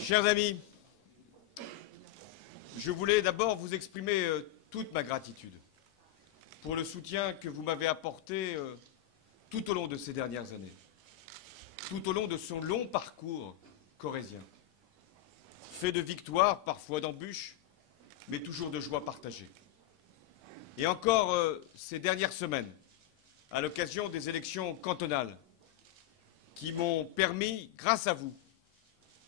Chers amis, je voulais d'abord vous exprimer toute ma gratitude pour le soutien que vous m'avez apporté tout au long de ces dernières années, tout au long de son long parcours corrézien, fait de victoires, parfois d'embûches, mais toujours de joie partagée. Et encore ces dernières semaines, à l'occasion des élections cantonales, qui m'ont permis, grâce à vous,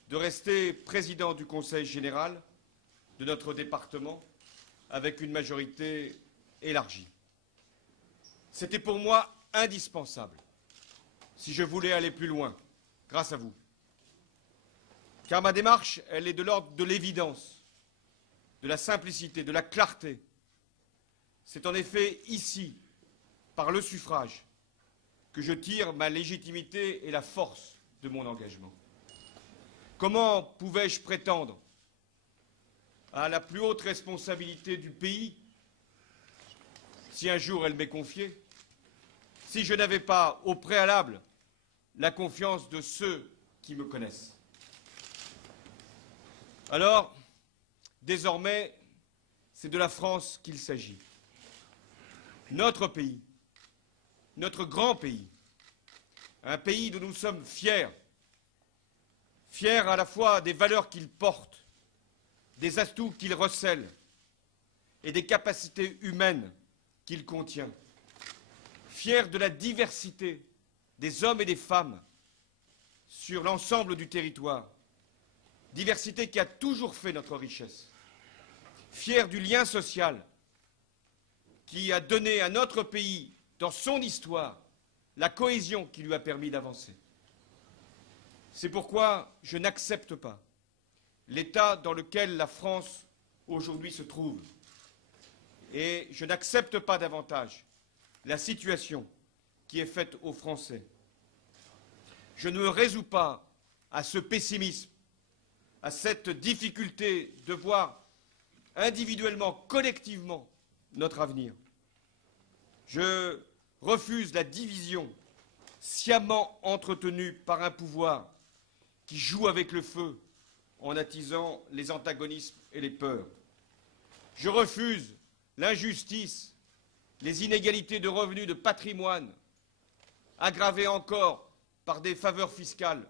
de rester président du Conseil général de notre département avec une majorité élargie. C'était pour moi indispensable si je voulais aller plus loin, grâce à vous. Car ma démarche, elle est de l'ordre de l'évidence, de la simplicité, de la clarté. C'est en effet ici, par le suffrage, que je tire ma légitimité et la force de mon engagement. Comment pouvais-je prétendre à la plus haute responsabilité du pays si un jour elle m'est confiée, si je n'avais pas au préalable la confiance de ceux qui me connaissent? Alors, désormais, c'est de la France qu'il s'agit. Notre pays, notre grand pays, un pays dont nous sommes fiers, fiers à la fois des valeurs qu'il porte, des atouts qu'il recèle et des capacités humaines qu'il contient, fiers de la diversité des hommes et des femmes sur l'ensemble du territoire, diversité qui a toujours fait notre richesse, fiers du lien social qui a donné à notre pays, dans son histoire, la cohésion qui lui a permis d'avancer. C'est pourquoi je n'accepte pas l'état dans lequel la France aujourd'hui se trouve. Et je n'accepte pas davantage la situation qui est faite aux Français. Je ne me résous pas à ce pessimisme, à cette difficulté de voir individuellement, collectivement, notre avenir. Je refuse la division sciemment entretenue par un pouvoir qui joue avec le feu en attisant les antagonismes et les peurs. Je refuse l'injustice, les inégalités de revenus, de patrimoine, aggravées encore par des faveurs fiscales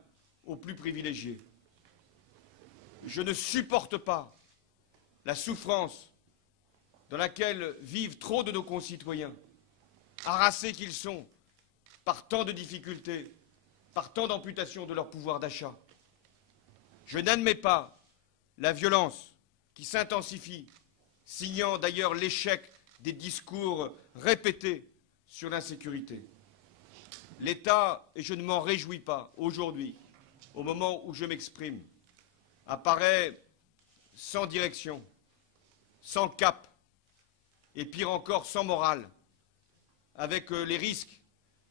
aux plus privilégiés. Je ne supporte pas la souffrance dans laquelle vivent trop de nos concitoyens, harassés qu'ils sont par tant de difficultés, par tant d'amputations de leur pouvoir d'achat. Je n'admets pas la violence qui s'intensifie, signant d'ailleurs l'échec des discours répétés sur l'insécurité. L'État, et je ne m'en réjouis pas aujourd'hui, au moment où je m'exprime, apparaît sans direction, sans cap, et pire encore, sans morale, avec les risques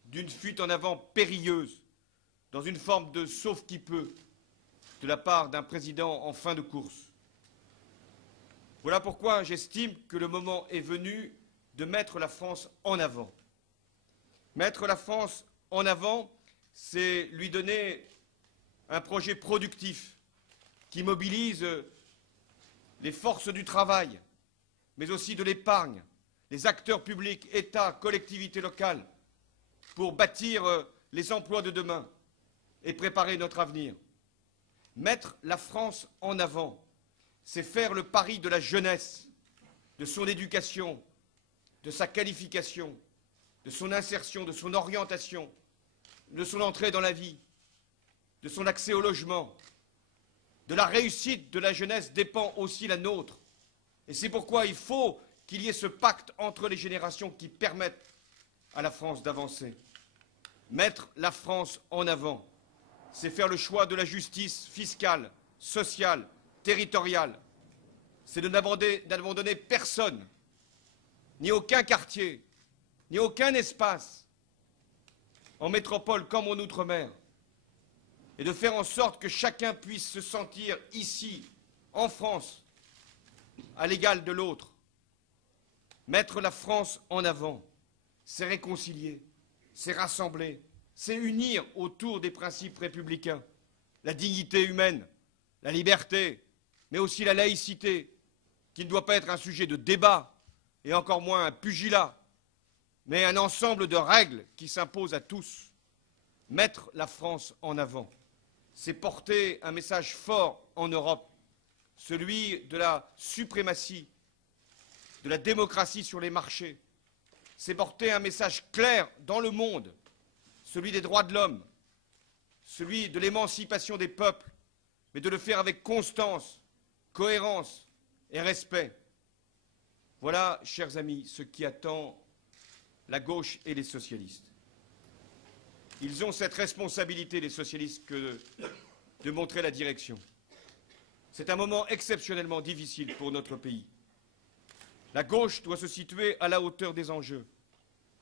d'une fuite en avant périlleuse, dans une forme de sauve-qui-peut, de la part d'un président en fin de course. Voilà pourquoi j'estime que le moment est venu de mettre la France en avant. Mettre la France en avant, c'est lui donner un projet productif qui mobilise les forces du travail, mais aussi de l'épargne, les acteurs publics, État, collectivités locales, pour bâtir les emplois de demain et préparer notre avenir. Mettre la France en avant, c'est faire le pari de la jeunesse, de son éducation, de sa qualification, de son insertion, de son orientation, de son entrée dans la vie, de son accès au logement. De la réussite de la jeunesse dépend aussi la nôtre. Et c'est pourquoi il faut qu'il y ait ce pacte entre les générations qui permette à la France d'avancer. Mettre la France en avant, c'est faire le choix de la justice fiscale, sociale, territoriale. C'est de n'abandonner personne, ni aucun quartier, ni aucun espace, en métropole comme en outre-mer, et de faire en sorte que chacun puisse se sentir ici, en France, à l'égal de l'autre. Mettre la France en avant, c'est réconcilier, c'est rassembler, c'est unir autour des principes républicains. la dignité humaine, la liberté, mais aussi la laïcité, qui ne doit pas être un sujet de débat, et encore moins un pugilat, mais un ensemble de règles qui s'imposent à tous. Mettre la France en avant, c'est porter un message fort en Europe, celui de la suprématie, de la démocratie sur les marchés. C'est porter un message clair dans le monde, celui des droits de l'homme, celui de l'émancipation des peuples, mais de le faire avec constance, cohérence et respect. Voilà, chers amis, ce qui attend la gauche et les socialistes. Ils ont cette responsabilité, les socialistes, que de montrer la direction. C'est un moment exceptionnellement difficile pour notre pays. La gauche doit se situer à la hauteur des enjeux.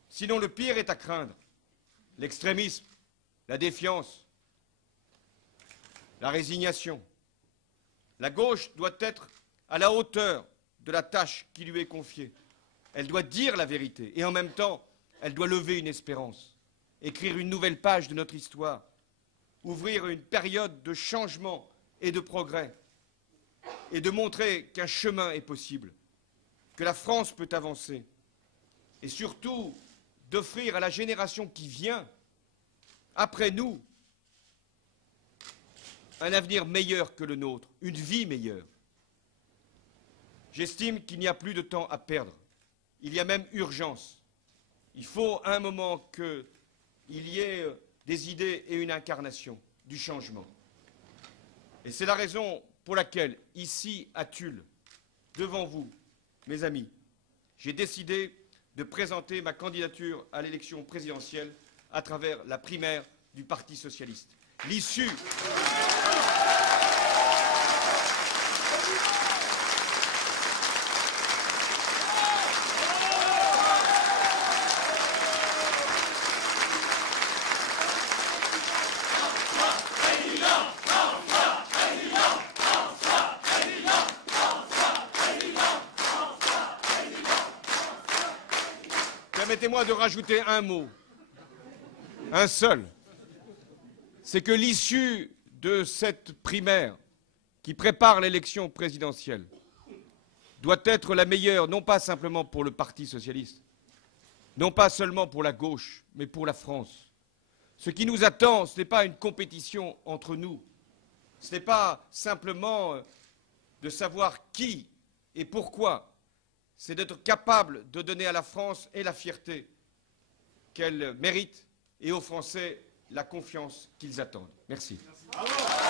Sinon, le pire est à craindre. L'extrémisme, la défiance, la résignation. La gauche doit être à la hauteur de la tâche qui lui est confiée. Elle doit dire la vérité et en même temps, elle doit lever une espérance, écrire une nouvelle page de notre histoire, ouvrir une période de changement et de progrès et de montrer qu'un chemin est possible, que la France peut avancer et surtout d'offrir à la génération qui vient après nous un avenir meilleur que le nôtre, une vie meilleure. J'estime qu'il n'y a plus de temps à perdre. Il y a même urgence. Il faut à un moment qu'il y ait des idées et une incarnation du changement. Et c'est la raison pour laquelle, ici à Tulle, devant vous, mes amis, j'ai décidé de présenter ma candidature à l'élection présidentielle à travers la primaire du Parti socialiste. L'issue... Permettez-moi de rajouter un mot, un seul. C'est que l'issue de cette primaire qui prépare l'élection présidentielle doit être la meilleure, non pas simplement pour le Parti socialiste, non pas seulement pour la gauche, mais pour la France. Ce qui nous attend, ce n'est pas une compétition entre nous, ce n'est pas simplement de savoir qui et pourquoi, c'est d'être capable de donner à la France et la fierté qu'elle mérite et aux Français la confiance qu'ils attendent. Merci. Merci.